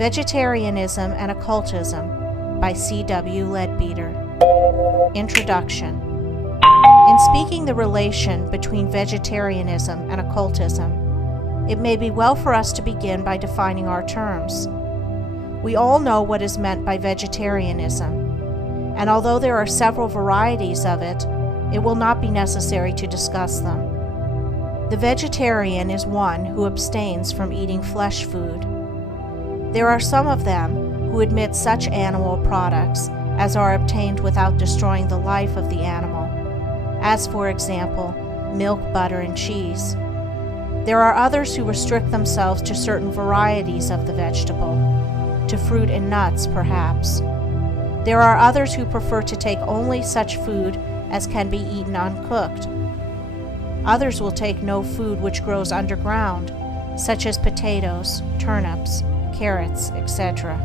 Vegetarianism and Occultism by C.W. Leadbeater. Introduction. In speaking the relation between vegetarianism and occultism, it may be well for us to begin by defining our terms. We all know what is meant by vegetarianism, and although there are several varieties of it, it will not be necessary to discuss them. The vegetarian is one who abstains from eating flesh food. There are some of them who admit such animal products as are obtained without destroying the life of the animal, as for example, milk, butter, and cheese. There are others who restrict themselves to certain varieties of the vegetable, to fruit and nuts perhaps. There are others who prefer to take only such food as can be eaten uncooked. Others will take no food which grows underground, such as potatoes, turnips, carrots, etc.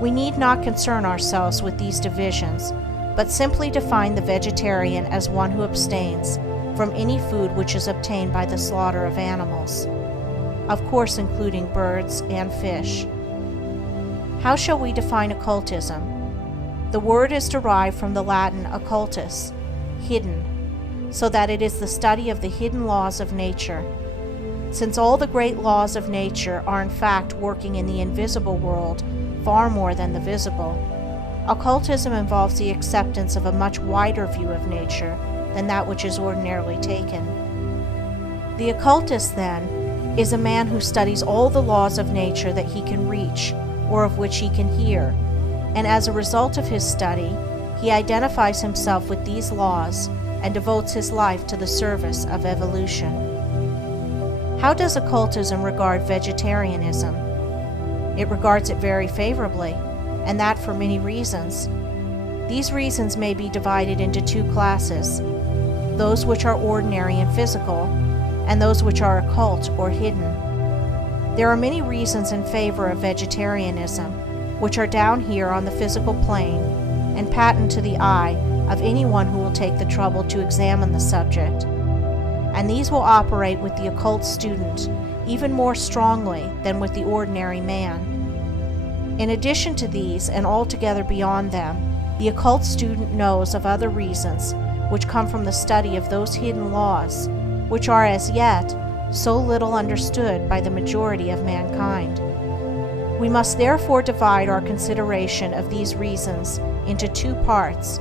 We need not concern ourselves with these divisions, but simply define the vegetarian as one who abstains from any food which is obtained by the slaughter of animals, of course including birds and fish. How shall we define occultism? The word is derived from the Latin occultus, hidden, so that it is the study of the hidden laws of nature. Since all the great laws of nature are in fact working in the invisible world far more than the visible, occultism involves the acceptance of a much wider view of nature than that which is ordinarily taken. The occultist, then, is a man who studies all the laws of nature that he can reach or of which he can hear, and as a result of his study, he identifies himself with these laws and devotes his life to the service of evolution. How does occultism regard vegetarianism? It regards it very favorably, and that for many reasons. These reasons may be divided into two classes, those which are ordinary and physical, and those which are occult or hidden. There are many reasons in favor of vegetarianism, which are down here on the physical plane and patent to the eye of anyone who will take the trouble to examine the subject. And these will operate with the occult student even more strongly than with the ordinary man. In addition to these, and altogether beyond them, the occult student knows of other reasons which come from the study of those hidden laws, which are as yet so little understood by the majority of mankind. We must therefore divide our consideration of these reasons into two parts,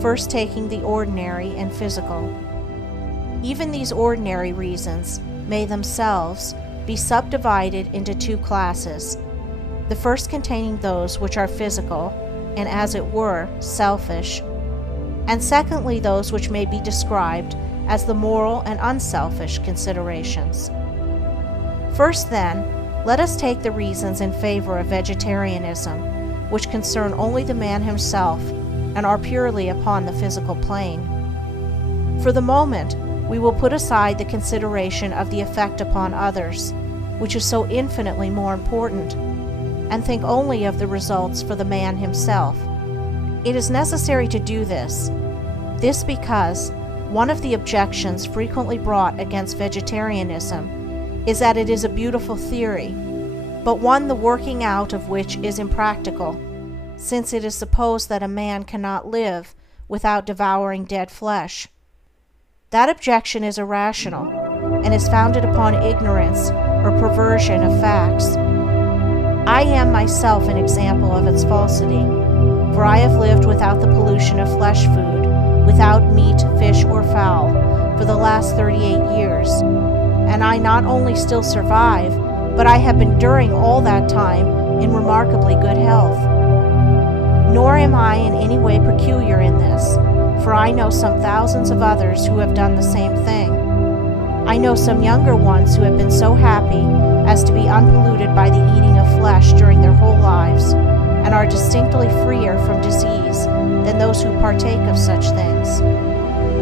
first taking the ordinary and physical. Even these ordinary reasons may themselves be subdivided into two classes, the first containing those which are physical and, as it were, selfish, and secondly those which may be described as the moral and unselfish considerations. First, then, let us take the reasons in favor of vegetarianism, which concern only the man himself and are purely upon the physical plane. For the moment, we will put aside the consideration of the effect upon others, which is so infinitely more important, and think only of the results for the man himself. It is necessary to do this because one of the objections frequently brought against vegetarianism is that it is a beautiful theory, but one the working out of which is impractical, since it is supposed that a man cannot live without devouring dead flesh. That objection is irrational, and is founded upon ignorance or perversion of facts. I am myself an example of its falsity, for I have lived without the pollution of flesh food, without meat, fish, or fowl, for the last 38 years, and I not only still survive, but I have been during all that time in remarkably good health. Nor am I in any way peculiar in this, for I know some thousands of others who have done the same thing. I know some younger ones who have been so happy as to be unpolluted by the eating of flesh during their whole lives, and are distinctly freer from disease than those who partake of such things.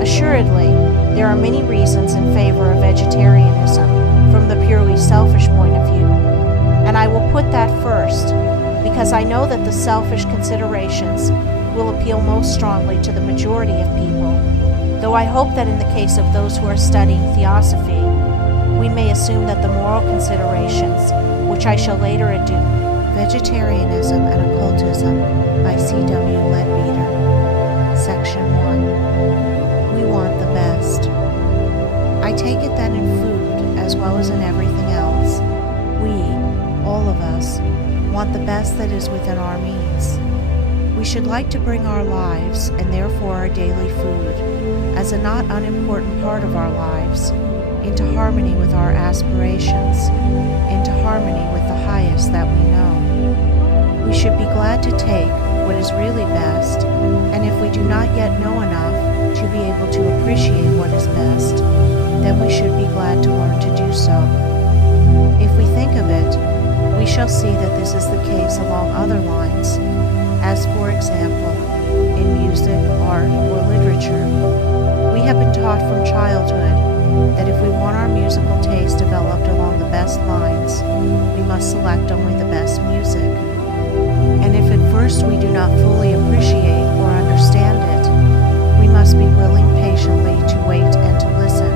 Assuredly, there are many reasons in favor of vegetarianism from the purely selfish point of view, and I will put that first, because I know that the selfish considerations will appeal most strongly to the majority of people, though I hope that in the case of those who are studying theosophy, we may assume that the moral considerations which I shall later ado. Vegetarianism and Occultism by C.W. Leadbeater. Section 1. We want the best. I take it that in food, as well as in everything else, we, all of us, want the best that is within our means. We should like to bring our lives, and therefore our daily food, as a not unimportant part of our lives, into harmony with our aspirations, into harmony with the highest that we know. We should be glad to take what is really best, and if we do not yet know enough to be able to appreciate what is best, then we should be glad to learn to do so. If we think of it, we shall see that this is the case along other lines, as for example, in music, art, or literature. We have been taught from childhood that if we want our musical taste developed along the best lines, we must select only the best music. And if at first we do not fully appreciate or understand it, we must be willing patiently to wait and to listen,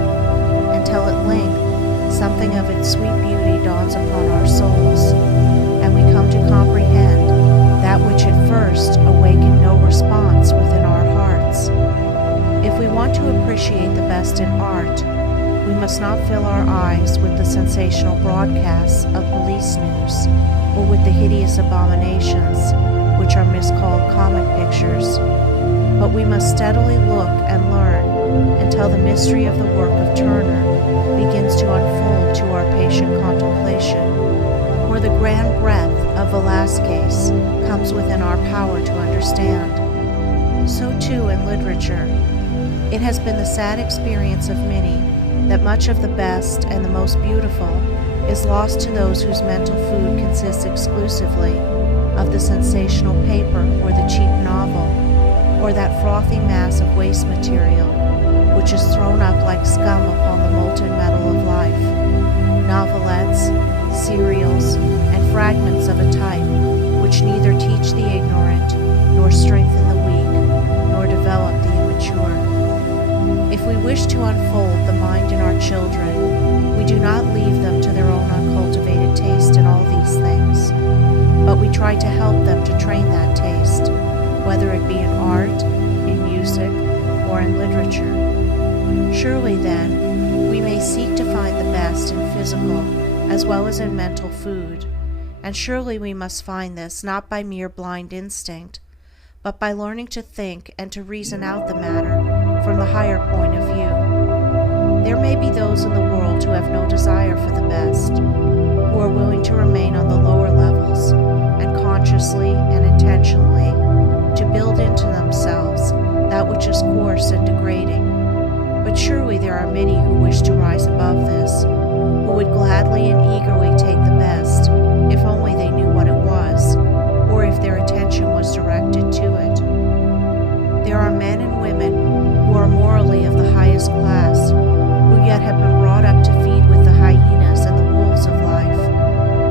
until at length something of its sweet beauty dawns upon our souls, and we come to comprehend that which at first awakened no response within our hearts. If we want to appreciate the best in art, we must not fill our eyes with the sensational broadcasts of police news, or with the hideous abominations which are miscalled comic pictures, but we must steadily look and learn until the mystery of the work of Turner begins to unfold to our patient contemplation, or the grand breadth of Velázquez comes within our power to understand. So too in literature. It has been the sad experience of many that much of the best and the most beautiful is lost to those whose mental food consists exclusively of the sensational paper or the cheap novel, or that frothy mass of waste material which is thrown up like scum upon the molten metal of life, novelettes, serials, and fragments of a type which neither teach the ignorant, nor strengthen the weak, nor develop the immature. If we wish to unfold the mind in our children, we do not leave them to their own uncultivated taste in all these things, but we try to help them to train that taste, whether it be in art, in music, or in literature. Surely then, we may seek to find the best in physical as well as in mental food, and surely we must find this not by mere blind instinct, but by learning to think and to reason out the matter from the higher point of view. There may be those in the world who have no desire for the best, who are willing to remain on the lower levels, and consciously and intentionally to build into themselves that which is coarse and degrading. But surely there are many who wish to rise above this, who would gladly and eagerly take the best, if only they knew what it was, or if their attention was directed to it. There are men and women who are morally of the highest class, who yet have been brought up to feed with the hyenas and the wolves of life,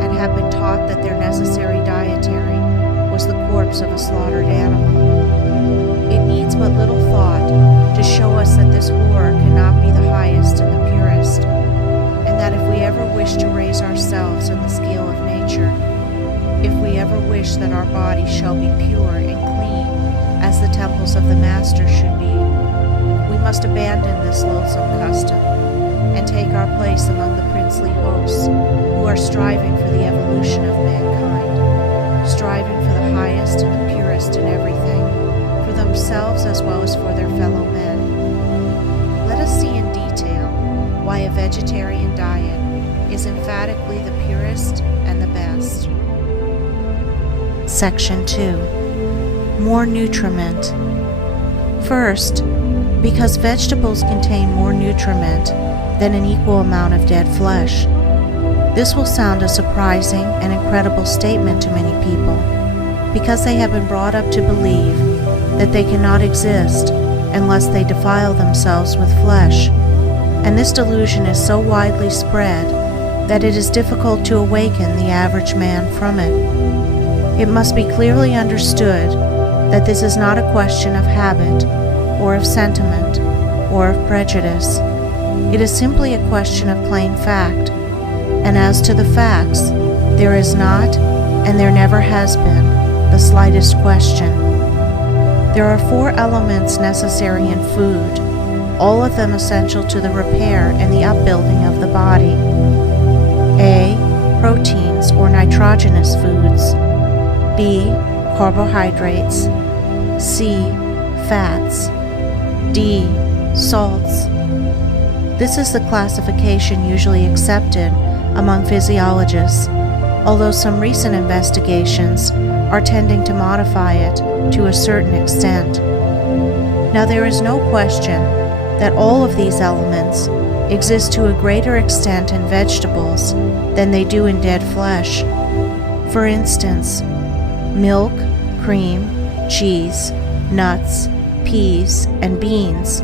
and have been taught that their necessary dietary was the corpse of a slaughtered animal. It needs but little thought to show us that this horror cannot be the highest and the purest, and that if we ever wish to raise ourselves in the scale of nature, if we ever wish that our bodies shall be pure and clean as the temples of the Master should be, we must abandon this loathsome custom and take our place among the princely hosts who are striving for the evolution of mankind, striving for the highest and the purest in everything, for themselves as well as for their fellow men. Let us see in detail why a vegetarian diet is emphatically the purest and the best. Section 2. More nutriment. First, because vegetables contain more nutriment than an equal amount of dead flesh. This will sound a surprising and incredible statement to many people, because they have been brought up to believe that they cannot exist unless they defile themselves with flesh, and this delusion is so widely spread that it is difficult to awaken the average man from it. It must be clearly understood that this is not a question of habit, or of sentiment, or of prejudice. It is simply a question of plain fact, and as to the facts, There is not, and there never has been, the slightest question. There are 4 elements necessary in food, all of them essential to the repair and the upbuilding of the body. A. Proteins or nitrogenous foods. B. Carbohydrates. C. Fats. D. Salts. This is the classification usually accepted among physiologists, although some recent investigations are tending to modify it to a certain extent. Now, there is no question that all of these elements exist to a greater extent in vegetables than they do in dead flesh. For instance, milk, cream, cheese, nuts, peas, and beans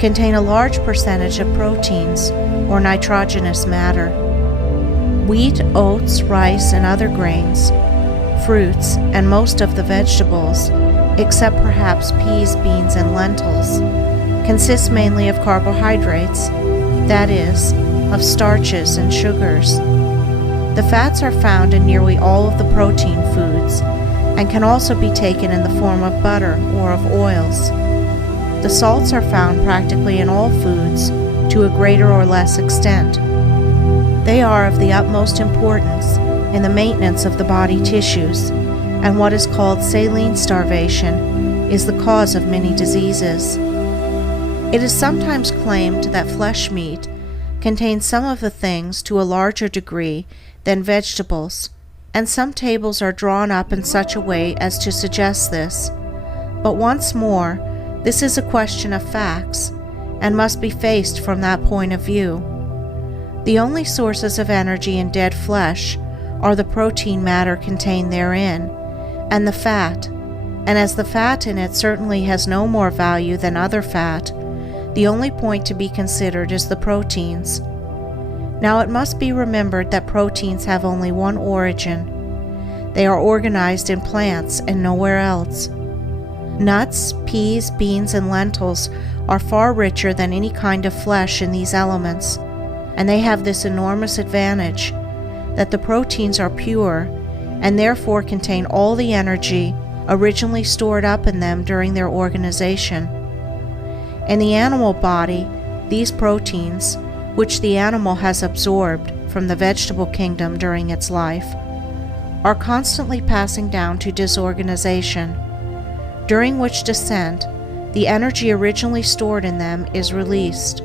contain a large percentage of proteins or nitrogenous matter. Wheat, oats, rice, and other grains, fruits, and most of the vegetables, except perhaps peas, beans, and lentils, consist mainly of carbohydrates, that is, of starches and sugars. The fats are found in nearly all of the protein foods and can also be taken in the form of butter or of oils. The salts are found practically in all foods to a greater or less extent. They are of the utmost importance in the maintenance of the body tissues, and what is called saline starvation is the cause of many diseases. It is sometimes claimed that flesh meat contains some of the things to a larger degree than vegetables, and some tables are drawn up in such a way as to suggest this. But once more, this is a question of facts, and must be faced from that point of view. The only sources of energy in dead flesh are the protein matter contained therein, and the fat, and as the fat in it certainly has no more value than other fat, the only point to be considered is the proteins. Now it must be remembered that proteins have only one origin. They are organized in plants and nowhere else. Nuts, peas, beans, and lentils are far richer than any kind of flesh in these elements, and they have this enormous advantage, that the proteins are pure and therefore contain all the energy originally stored up in them during their organization. In the animal body, these proteins, which the animal has absorbed from the vegetable kingdom during its life, are constantly passing down to disorganization, during which descent the energy originally stored in them is released.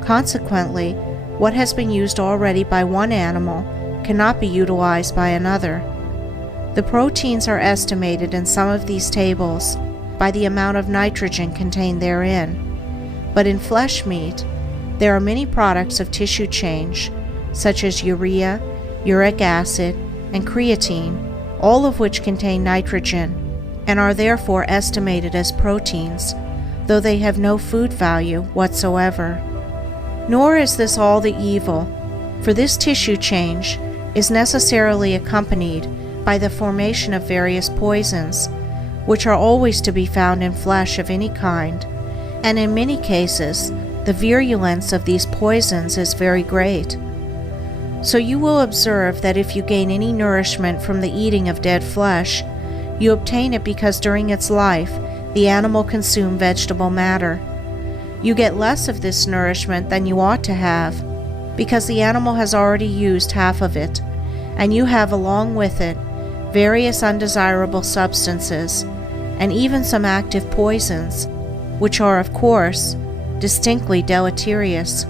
Consequently, what has been used already by one animal cannot be utilized by another. The proteins are estimated in some of these tables by the amount of nitrogen contained therein, but in flesh meat there are many products of tissue change, such as urea, uric acid, and creatine, all of which contain nitrogen and are therefore estimated as proteins, though they have no food value whatsoever. Nor is this all the evil, for this tissue change is necessarily accompanied by the formation of various poisons, which are always to be found in flesh of any kind, and in many cases the virulence of these poisons is very great. So you will observe that if you gain any nourishment from the eating of dead flesh, you obtain it because during its life the animal consumed vegetable matter. You get less of this nourishment than you ought to have, because the animal has already used half of it, and you have along with it various undesirable substances, and even some active poisons, which are, of course, distinctly deleterious.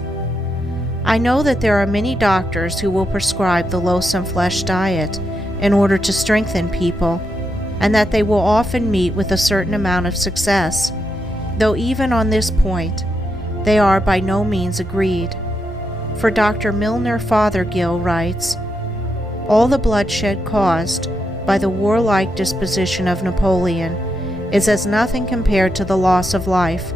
I know that there are many doctors who will prescribe the loathsome flesh diet in order to strengthen people, and that they will often meet with a certain amount of success, though even on this point they are by no means agreed. For Dr. Milner Fothergill writes, "All the bloodshed caused by the warlike disposition of Napoleon is as nothing compared to the loss of life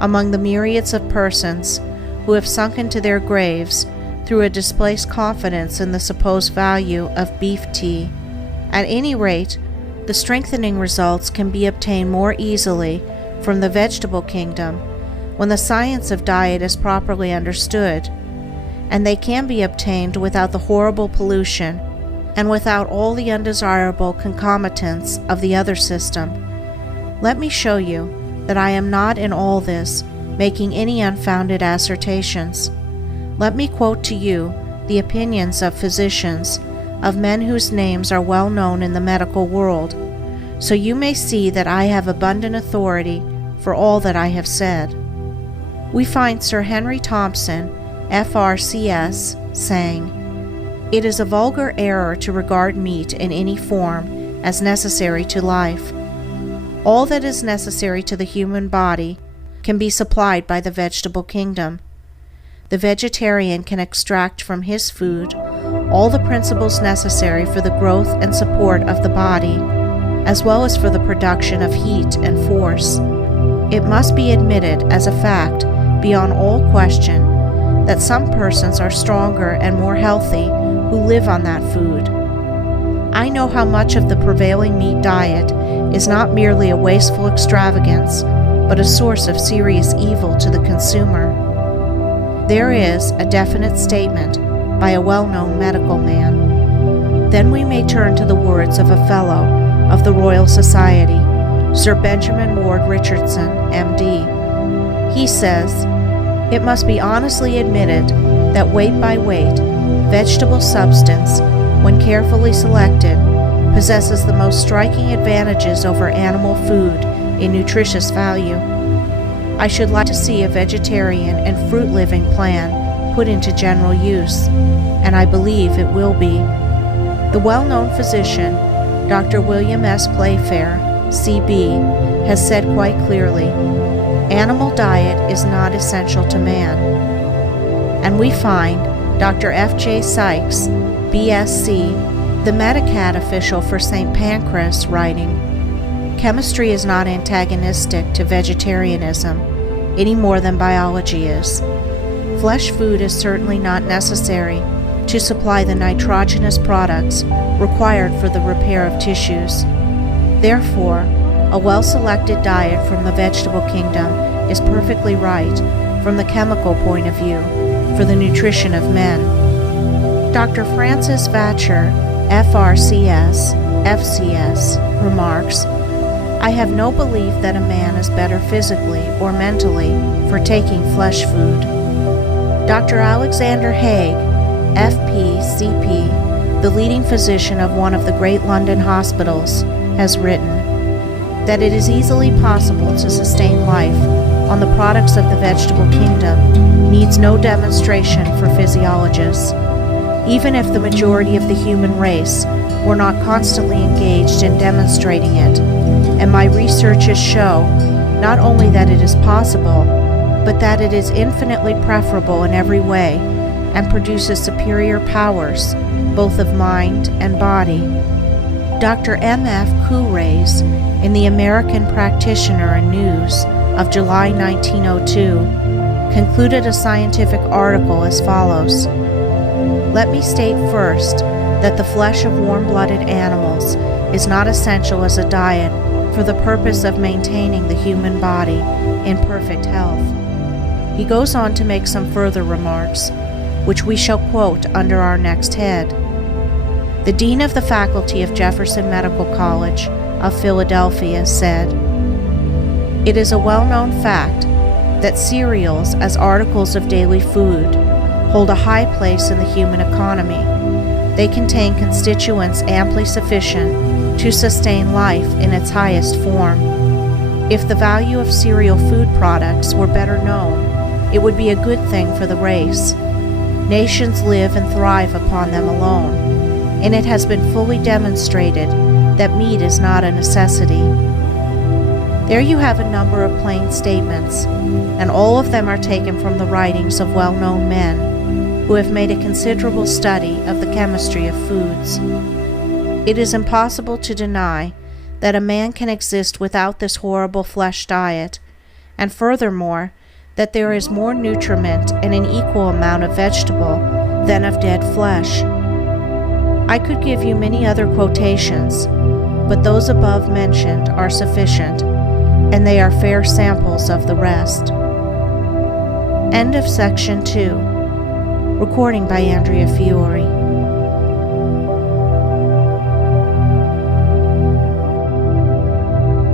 among the myriads of persons who have sunk into their graves through a displaced confidence in the supposed value of beef tea. At any rate, the strengthening results can be obtained more easily from the vegetable kingdom when the science of diet is properly understood, and they can be obtained without the horrible pollution and without all the undesirable concomitants of the other system. Let me show you that I am not in all this making any unfounded assertions. Let me quote to you the opinions of physicians, of men whose names are well known in the medical world, so you may see that I have abundant authority for all that I have said. We find Sir Henry Thompson, FRCS, saying, "It is a vulgar error to regard meat in any form as necessary to life. All that is necessary to the human body can be supplied by the vegetable kingdom. The vegetarian can extract from his food all the principles necessary for the growth and support of the body, as well as for the production of heat and force. It must be admitted as a fact, beyond all question, that some persons are stronger and more healthy who live on that food. I know how much of the prevailing meat diet is not merely a wasteful extravagance, but a source of serious evil to the consumer. There is a definite statement by a well-known medical man. Then we may turn to the words of a Fellow of the Royal Society, Sir Benjamin Ward Richardson, M.D. He says, "It must be honestly admitted that weight by weight, vegetable substance, when carefully selected, possesses the most striking advantages over animal food in nutritious value. I should like to see a vegetarian and fruit living plan put into general use, and I believe it will be. The well-known physician, Dr. William S. Playfair, C.B., has said quite clearly, animal diet is not essential to man. And we find Dr. F.J. Sykes, B.Sc., the Medicat official for St. Pancras, writing, "Chemistry is not antagonistic to vegetarianism, any more than biology is. Flesh food is certainly not necessary to supply the nitrogenous products required for the repair of tissues. Therefore, a well-selected diet from the vegetable kingdom is perfectly right from the chemical point of view for the nutrition of men." Dr. Francis Vacher, FRCS, FCS, remarks, "I have no belief that a man is better physically or mentally for taking flesh food." Dr. Alexander Haig, FP-CP, the leading physician of one of the great London hospitals, has written that it is easily possible to sustain life on the products of the vegetable kingdom needs no demonstration for physiologists. Even if the majority of the human race were not constantly engaged in demonstrating it, and my researches show not only that it is possible, but that it is infinitely preferable in every way and produces superior powers, both of mind and body. Dr. M.F. Courays, in the American Practitioner and News of July 1902, concluded a scientific article as follows: "Let me state first that the flesh of warm-blooded animals is not essential as a diet for the purpose of maintaining the human body in perfect health." He goes on to make some further remarks, which we shall quote under our next head. The Dean of the Faculty of Jefferson Medical College of Philadelphia said, "It is a well-known fact that cereals as articles of daily food hold a high place in the human economy. They contain constituents amply sufficient to sustain life in its highest form. If the value of cereal food products were better known, it would be a good thing for the race. Nations live and thrive upon them alone, and it has been fully demonstrated that meat is not a necessity." There you have a number of plain statements, and all of them are taken from the writings of well-known men who have made a considerable study of the chemistry of foods. It is impossible to deny that a man can exist without this horrible flesh diet, and furthermore, that there is more nutriment in an equal amount of vegetable than of dead flesh. I could give you many other quotations, but those above mentioned are sufficient, and they are fair samples of the rest. End of section 2. Recording by Andrea Fiore.